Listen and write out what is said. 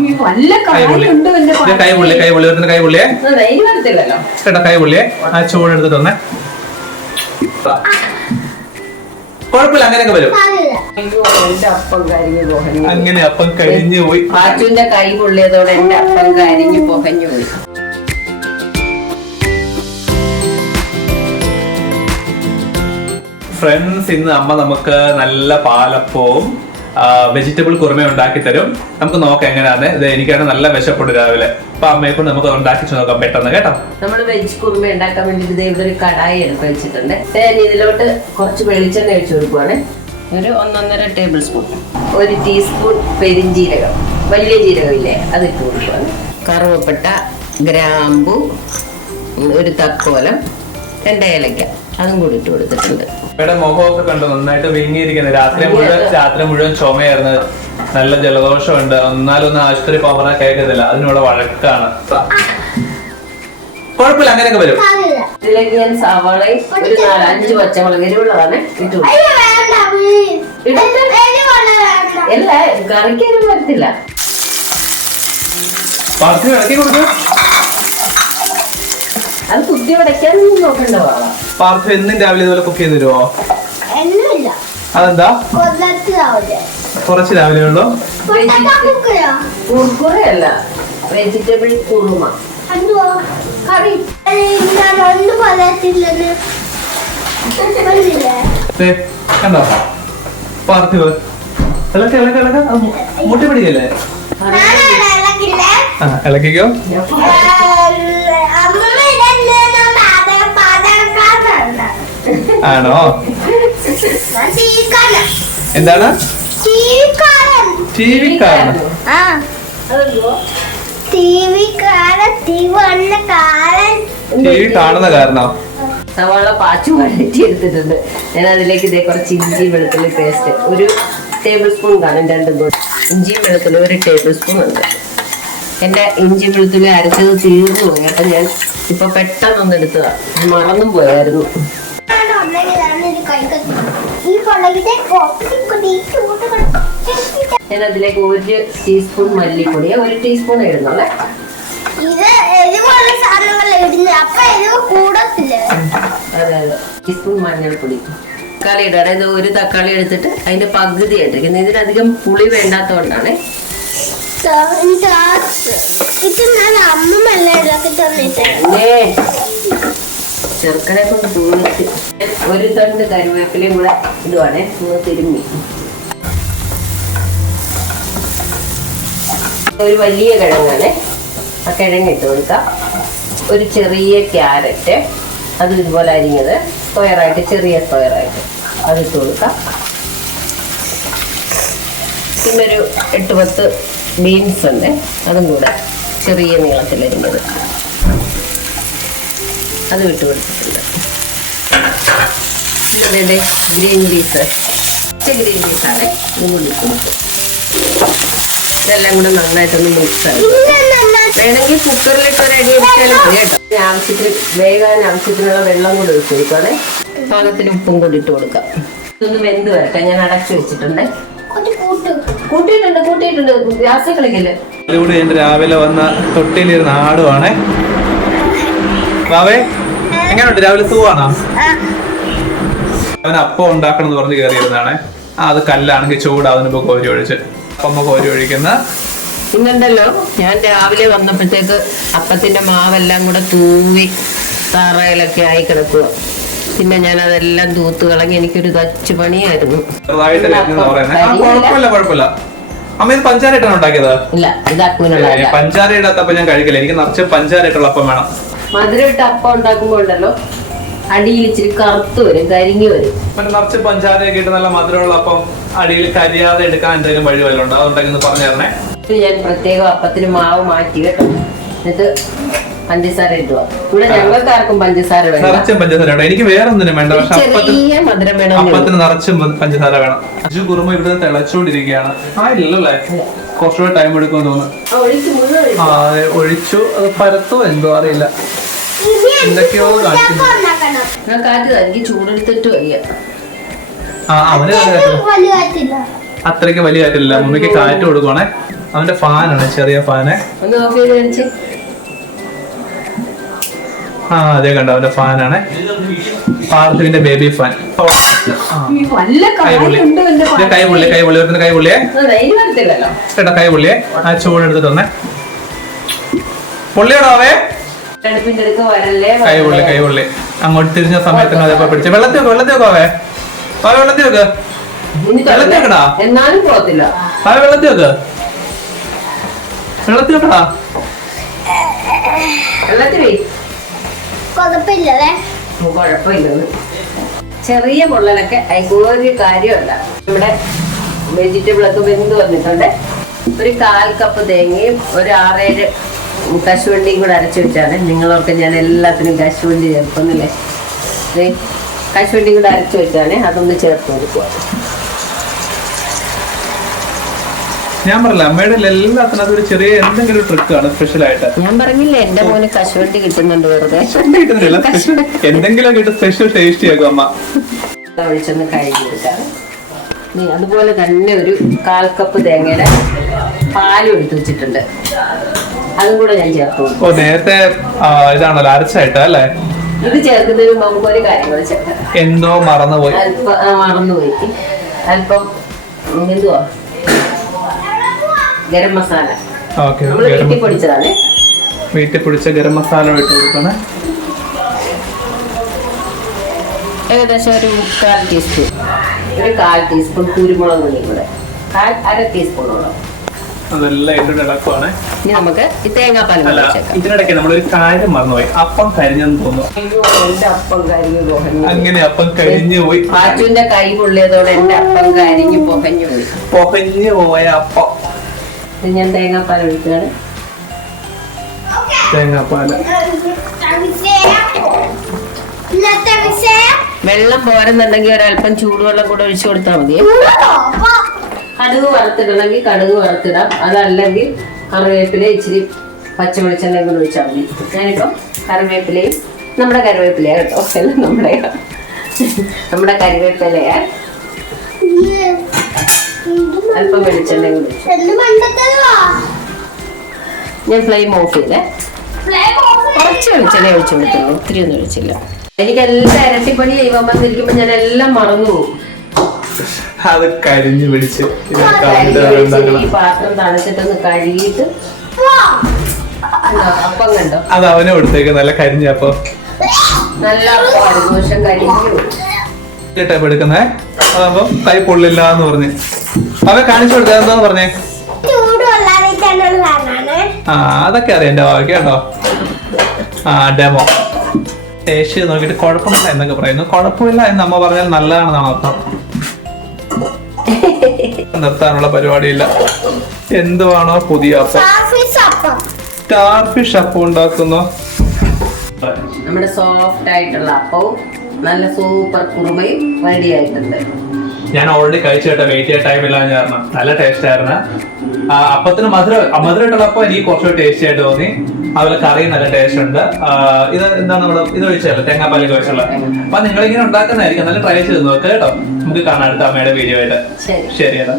ഈ വല്ല കാര്യമുണ്ടോ എന്റെ ഇത് കൈ പുള്ളി കൈ പുള്ളി ഒരുത്തിന് കൈ പുള്ളിയെ ധൈര്യം വരത്തില്ലല്ലോ. കേട്ടോ കൈ പുള്ളിയെ ആ ചൂട് എടുത്തിട്ട് വന്നേ. കുഴപ്പമില്ല അങ്ങനെയൊക്കെ വരും. അങ്ങനെ അപ്പം കഴിഞ്ഞു പോയി. പാച്ചുവിന്റെ കൈ പൊള്ളിയതോടെ എന്റെ അപ്പം കരിഞ്ഞു പൊഹഞ്ഞു പോയി. ഫ്രണ്ട്സ് ഇന്ന് അമ്മ നമുക്ക് നല്ല പാലപ്പവും വെജിറ്റബിൾ കുറുമ ഉണ്ടാക്കി തരും. നമുക്ക് നോക്കാം എങ്ങനെയാന്ന്. ഇത് എനിക്കാണ് നല്ല വിശപ്പുണ്ട് രാവിലെ. അപ്പൊ അമ്മയെ കൊണ്ട് നമുക്ക് ഉണ്ടാക്കി നോക്കാം പെട്ടെന്ന് കേട്ടോ. നമ്മൾ വെജ് കുറുമ ഉണ്ടാക്കാൻ വേണ്ടി ദേ ഇവിടെ ഒരു കടായി എടുത്ത് വെച്ചിട്ടുണ്ട്. ഇതിലോട്ട് കുറച്ച് വെളിച്ചെണ്ണ ഒഴിച്ചു കൊടുക്കുവാണ്. ഒരു ഒന്നൊന്നര ടേബിൾ സ്പൂൺ. ഒരു ടീസ്പൂൺ പെരിഞ്ജീരകം വലിയ ജീരകം ഇല്ലേ? അത് ഇട്ട് കൊടുക്കുവാണ്. കറുവപ്പട്ട ഗ്രാമ്പു ഒരു തക്കോലം രണ്ട് ഏലക്ക. അതും കൂടി ഇട്ട് കൊടുത്തിട്ടുണ്ട്. ഇവിടെ മുഖമൊക്കെ കണ്ടു നന്നായിട്ട് വിങ്ങിയിരിക്കുന്നത് രാത്രി മുഴുവൻ രാത്രി മുഴുവൻ ചുമയായിരുന്നു. നല്ല ജലദോഷം ജലദോഷമുണ്ട്. എന്നാലൊന്നും ആശുപത്രി പോകാൻ കേൾക്കത്തില്ല. അതിനുള്ള വഴക്കാണ്. കുഴപ്പമില്ല അങ്ങനെയൊക്കെ വരും. ഇതിലേക്ക് ഞാൻ സവാളയും ഒരു നാല് അഞ്ച് പച്ചമുളക് എരിവുള്ളതാണ് ഇട്ടു കറിക്കൊന്നും വരത്തില്ല. പാർട്ടി ഇളക്കി കൊടുക്കും. അത് കുത്തി ഉടയ്ക്കാനൊന്നും നോക്കണ്ട പാർത്ഥ എന്നും രാവിലെ ഇതുപോലെ കുക്ക് ചെയ്ത് തരുമോ അതെന്താ? കുറച്ച് രാവിലെ ഉള്ളൂ. കുർക്കുറയല്ല വെജിറ്റബിൾ കുറുമ. കറി. രണ്ട് കണ്ടോ? പാർത്ഥിവ് ഇളക്ക ഇളക്ക ഇളക്ക. അത് മു- മുട്ടി പിടിക്കല്ലേ? ആ ഇളക്കിക്കോ. ആണോ? ഞാൻ എന്താണ്? ടി വി കാരണം ആ ടി വന്ന കാരൻ. ടി വി കാണുന്ന കാരണോ? സവാള പാച്ചു വഴറ്റി എടുത്തിട്ടുണ്ട്. ഞാൻ അതിലേക്ക് ഇതേ കുറച്ച് ഇഞ്ചി വെളുത്തുള്ളി പേസ്റ്റ് ഒരു ടേബിൾ സ്പൂൺ കാണും രണ്ടും കൂടി. ഇഞ്ചി വെളുത്തുള്ളി ഒരു ടേബിൾ സ്പൂൺ ഉണ്ട്. എന്റെ ഇഞ്ചി വെളുത്തുള്ളി അരച്ചത് തീർന്നു പോയി. കേട്ടോ ഞാൻ ഇപ്പൊ പെട്ടെന്നൊന്ന് എടുത്തതാ. മറന്നും പോയായിരുന്നു. ഞാൻ അതിലേക്ക് ഒരു ടീസ്പൂൺ മല്ലിപ്പൊടി ഒരു ടീസ്പൂൺ ഇടുന്നുള്ളേ. ഇത് എരിവുള്ള സാധനങ്ങൾ ഇടുന്നത് അപ്പൊ എരിവ് കൂടത്തില്ല? അതെ അതെ. ടീസ്പൂൺ മഞ്ഞൾപ്പൊടി. തക്കാളി ഇടുക. അതായത് ഒരു തക്കാളി എടുത്തിട്ട് അതിന്റെ പകുതി ഇട്ടിരിക്കുന്നത് ഇതിനധികം പുളി വേണ്ടാത്തതുകൊണ്ടാണ് ഇത് ഞാൻ അമ്മമ്മല്ല ഇതൊക്കെ തന്നിട്ട്? പിന്നെ ചെറുക്കനെ കൊണ്ട് ഒരു തണ്ട് കരുവേപ്പിലയും കൂടെ ഇടുവാണേ. ഒന്ന് തിരുമ്മി. ഒരു വലിയ കിഴങ്ങാണ്. ആ കിഴങ്ങ് ഇട്ട് കൊടുക്കാം. ഒരു ചെറിയ ക്യാരറ്റ്. അത് ഇതുപോലെ അരിഞ്ഞത്. സ്ക്വയറായിട്ട് ചെറിയ സ്ക്വയറായിട്ട് അത് ഇട്ട് കൊടുക്കാം. പിന്നെ ഒരു എട്ട് പത്ത് ബീൻസ് ഉണ്ട്. അതും കൂടെ ചെറിയ നീളത്തിൽ അരിഞ്ഞത് അത് വിട്ട് കൊടുത്തിട്ടുണ്ട് പിന്നെ ഗ്രീൻ പീസ്. ഗ്രീൻ പീസാണ് മൂടി കൊടുക്കും. ഇതെല്ലാം കൂടെ നന്നായിട്ടൊന്ന് മിക്സ് വേണമെങ്കിൽ കുക്കറിലിട്ട് ഒരു അടി അടിച്ചാലും കേട്ടോ. ആവശ്യത്തിന് വേഗം ആവശ്യത്തിനുള്ള വെള്ളം കൂടെ ഒഴിച്ച് കൊടുക്കുവാണേ. പാകത്തിന് ഉപ്പും കൂടി ഇട്ട് കൊടുക്കാം. ഇതൊന്ന് വെന്ത് വരട്ടെ. ഞാൻ അടച്ചു വെച്ചിട്ടുണ്ട്. കൂട്ടിയിട്ടുണ്ട് കൂട്ടിയിട്ടുണ്ട്. ഗ്യാസ് കളിക്കൽ ഇതിലൂടെ ഞാൻ രാവിലെ വന്ന തൊട്ടിലിരുന്ന ആടുവാണേ. വാവേ എങ്ങനെയുണ്ട് രാവിലെ സുഖമാണോ? അവൻ അപ്പം ഉണ്ടാക്കണം എന്ന് പറഞ്ഞ് കയറിയിരുന്നാണേ ആ അത് കല്ലാണെങ്കിൽ ചൂടാവുന്നപ്പോ കോരി ഒഴിച്ച്. അപ്പം അമ്മ കോരി ഒഴിക്കുന്ന ഇന്നുണ്ടല്ലോ ഞാൻ രാവിലെ വന്നപ്പോഴത്തേക്ക് അപ്പത്തിന്റെ മാവെല്ലാം കൂടെ തൂവി തറയിലൊക്കെ ആയി കിടക്കുക. പിന്നെ ഞാൻ അതെല്ലാം തൂത്ത് കളഞ്ഞ് എനിക്കൊരു തച്ചു പണിയായിരുന്നു. അമ്മ ഇത് പഞ്ചാര ഇട്ടാണ് ഉണ്ടാക്കിയത്? ഇല്ല ഇത് പഞ്ചാര ഇടാത്തപ്പോ ഞാൻ കഴിക്കില്ല. എനിക്ക് നിറച്ച് പഞ്ചാര ഇട്ടുള്ള അപ്പം വേണം. മധുരം ഇട്ട് അപ്പം ഉണ്ടാക്കുമ്പോൾ ഉണ്ടല്ലോ അടിയിൽ ഇച്ചിരി കറുത്ത് വരും കരിഞ്ഞു വരും. പിന്നെ നിറച്ച് പഞ്ചാരയൊക്കെ ഇട്ട് നല്ല മധുരമുള്ള അപ്പം അടിയിൽ കരിയാതെ എടുക്കാൻ എന്തെങ്കിലും വഴി വല്ലതും ഉണ്ടോ? അതുണ്ടെങ്കിൽ പറഞ്ഞു തരണേ. ഞാൻ പ്രത്യേകം അപ്പത്തിന് മാവ് മാറ്റി കേട്ടോ. എന്നിട്ട് പഞ്ചസാര ഇടുക. ഇവിടെ ഞങ്ങൾക്ക് ആർക്കും പഞ്ചസാര വേണം നിറച്ചും പഞ്ചസാര വേണം. എനിക്ക് വേറെ ഒന്നിനും വേണ്ട. പക്ഷെ അപ്പത്തിന് ചെറിയ മധുരം വേണം അപ്പത്തിന് നിറച്ചും പഞ്ചസാര വേണം. അജു കുറുമ ഇവിടെ തിളച്ചുകൊണ്ടിരിക്കുകയാണ് ആ ഇല്ലല്ലേ കുറച്ചുകൂടെ ടൈം എടുക്കുമെന്ന് തോന്നുന്നു. ആ, ഒഴിച്ച് അത് പരത്തോ എന്തോ അറിയില്ല. എന്തൊക്കെയോ കാണിക്കുന്നു. ഞാൻ കാറ്റ് എനിക്ക് ചൂടെടുത്തിട്ട് വയ്യ. ആ അവന് അത്രയ്ക്ക് വലിയ കാറ്റില്ല. മമ്മിക്ക് കാറ്റ് കൊടുക്കണേ അവന്റെ ഫാനാണ് ചെറിയ ഫാന് ആ അതേ കണ്ടോ അവന്റെ ഫാനാണ്. പാർത്ഥിവിന്റെ ബേബി ഫാൻ. കൈപുള്ളി. കൈപുള്ളി വരുന്ന കൈ പുള്ളിയെ ഇനി ചേട്ടാ കൈ പുള്ളിയെ ആ ചൂട് എടുത്തിട്ട് വന്നേ പുള്ളിയോടോ അവേ? കൈപുള്ളി അടുത്ത് വരല്ലേ കൈ പുള്ളി കൈ പുള്ളി അങ്ങോട്ട് തിരിഞ്ഞ സമയത്ത് അതേപോലെ പിടിച്ചു. വെള്ളത്തിൽ വെക്ക് വെള്ളത്തിൽ വെക്കോ അവേ. അവേ വെള്ളത്തിൽ വെക്ക്. വെള്ളത്തി വെള്ളത്തിൽ വെക്കടാ. എന്നാലും പോകത്തില്ല. ആ വെള്ളത്തിൽ വെക്ക്. വെള്ളത്തിൽ വെക്കടാ. വെള്ളത്തിൽ കുഴപ്പമില്ലല്ലേ? കുഴപ്പമില്ലെന്ന്. ചെറിയ പൊള്ളലൊക്കെ ഒരു കാര്യമല്ല നമ്മുടെ വെജിറ്റബിൾ ഒക്കെ വെന്ത് വന്നിട്ടുണ്ട്. ഒരു കാൽ കപ്പ് തേങ്ങയും ഒരു ആറേഴ് കശുവണ്ടിയും കൂടെ അരച്ചു വെച്ചാണ്. നിങ്ങളൊക്കെ ഞാൻ എല്ലാത്തിനും കശുവണ്ടി ചേർക്കുന്നില്ലേ? ദേ, കശുവണ്ടി കൂടെ അരച്ചു വെച്ചാണ് അതൊന്ന് ചേർത്ത് കൊടുക്കുക. ഞാൻ പറഞ്ഞില്ല അമ്മയുടെ എല്ലാത്തിനും അതൊരു ചെറിയ എന്തെങ്കിലും ട്രിക്കാണ് സ്പെഷ്യൽ ആയിട്ട്. ഞാൻ പറഞ്ഞില്ലേ എന്റെ മോന് കശുവണ്ടി കിട്ടുന്നുണ്ട് വെറുതെ. കിട്ടുന്നില്ല. എന്തെങ്കിലും കിട്ടും സ്പെഷ്യൽ ടേസ്റ്റി ആക്കും അമ്മ. ഒഴിച്ചൊന്ന് കഴുകി എടുക്കാം നീ അതുപോലെ തന്നെ ഒരു കാൽ കപ്പ് തേങ്ങയുടെ പാൽ എടുത്തു വെച്ചിട്ടുണ്ട്. അതും കൂടെ ഞാൻ ചേർത്തു ഓ നേരത്തെ ഇതാണല്ലോ അരച്ചായിട്ട് അല്ലേ? ഇത് ചേർക്കുന്നതിന് നമുക്ക് ഒരു കാര്യം കൂടെ ചേർക്കാം. എന്തോ മറന്നുപോയി. മറന്നുപോയി. അല്പം എന്തുവാ? ഗരം മസാല. ഓക്കെ നമ്മൾ വീട്ടിൽ പൊടിച്ചതാണ്. വീട്ടിൽ പൊടിച്ച ഗരം മസാല ഇട്ട് കൊടുക്കണം. ഏകദേശം ഒരു കാൽ ടീസ്പൂൺ. ഒരു കാൽ ടീസ്പൂൺ കുരുമുളക് പൊടി കൂടെ. കാൽ അര ടീസ്പൂണോളം അതെല്ലാം ഇട്ടിട്ട് ഇളക്കുവാണ്. ഇനി നമുക്ക് ഈ തേങ്ങാപ്പാൽ ഇതിനിടയ്ക്ക് നമ്മളൊരു കാര്യം മറന്നുപോയി. അപ്പം കരിഞ്ഞെന്ന് തോന്നുന്നു. അങ്ങനെ അപ്പം കരിഞ്ഞു പോയി. പാച്ചുവിന്റെ കൈ പൊള്ളിയതോടെ എന്റെ അപ്പം കരിഞ്ഞു പൊഹഞ്ഞു പോയി. പൊഹഞ്ഞു പോയ അപ്പം. ഇത് ഞാൻ തേങ്ങാപ്പാൽ ഒഴിക്കുകയാണ്. വിഷയം വെള്ളം പോരുന്നുണ്ടെങ്കിൽ ഒരല്പം ചൂടുവെള്ളം കൂടെ ഒഴിച്ചു കൊടുത്താൽ മതി. കടുക് വറുത്തിടണമെങ്കിൽ കടുക് വറുത്തിടാം. അതല്ലെങ്കിൽ കറിവേപ്പില ഇച്ചിരി പച്ച വെളിച്ചെണ്ണയും കൂടെ ഒഴിച്ചാൽ മതി. ഞാനിപ്പം കറിവേപ്പിലയും നമ്മുടെ കറിവേപ്പില കേട്ടോ. എല്ലാം നമ്മുടെ നമ്മുടെ കറിവേപ്പിലയാ. അല്പം വെളിച്ചെണ്ണ ഞാൻ ഫ്ലെയിം ഓഫ് ചെയ്തേ. കുറച്ച് വെളിച്ചെണ്ണ ഒഴിച്ചു കൊടുത്തുള്ളൂ ഒത്തിരി ഒന്നും ഒഴിച്ചില്ല. എനിക്ക് എല്ലാം ഇരട്ടിപ്പണി ചെയ്യുമ്പോൾ വന്നിരിക്കുമ്പോൾ ഞാൻ എല്ലാം മറന്നു പോകും. അത് കരിഞ്ഞു പിടിച്ച് ഈ പാത്രം തണുത്തിട്ടൊന്ന് കഴുകിയിട്ട്? അപ്പം കണ്ടോ? അത് അവനെ കൊടുത്തേക്ക്. നല്ല കരിഞ്ഞപ്പം നല്ല ദോഷം കരിഞ്ഞു ടൈപ്പ് എടുക്കുന്നേ? അതാകുമ്പോ കൈ പൊള്ളില്ല എന്ന് പറഞ്ഞ്. അവൻ കാണിച്ചു കൊടുത്തത് എന്താന്ന് പറഞ്ഞേ? ആ അതൊക്കെ അറിയാം എന്റെ ബാബയ്ക്ക് കേട്ടോ. ആ ഡെമോ. ടേസ്റ്റ് നോക്കിയിട്ട് കുഴപ്പമില്ല എന്നൊക്കെ പറയുന്നു. കുഴപ്പമില്ല എന്ന് അമ്മ പറഞ്ഞാൽ നല്ലതാണെന്നാണ് അർത്ഥം. നിർത്താനുള്ള പരിപാടിയില്ല. എന്തുവാണോ പുതിയ അപ്പം സാഫീസ് അപ്പം. സ്റ്റാർ ഫിഷ് അപ്പം ഉണ്ടാക്കുന്നു. നമ്മുടെ സോഫ്റ്റ് ആയിട്ടുള്ള അപ്പവും നല്ല സൂപ്പർ കുറുമയും റെഡി ആയിട്ടുണ്ട്. ഞാൻ ഓൾറെഡി കഴിച്ചു കേട്ടോ. വെയിറ്റ് ചെയ്യാൻ ടൈമില്ല കാരണം നല്ല ടേസ്റ്റ് ആയിരുന്നു. അപ്പത്തിന് മധുര മധുര അപ്പം എനിക്ക് കുറച്ചുകൂടി ടേസ്റ്റി ആയിട്ട് തോന്നി. അതുപോലെ കറി നല്ല ടേസ്റ്റ് ഉണ്ട്. ഇത് എന്താ നമ്മൾ ഇത് ഒഴിച്ചല്ലോ തേങ്ങാപ്പാലൊക്കെ ഒഴിച്ചുള്ള. അപ്പൊ നിങ്ങൾ ഇങ്ങനെ ഉണ്ടാക്കുന്നതായിരിക്കും. നല്ല ട്രൈ ചെയ്ത് നോക്കുക കേട്ടോ. നമുക്ക് കാണാം അടുത്ത അമ്മയുടെ വീഡിയോ ആയിട്ട്. ശരി. ഏട്ടാ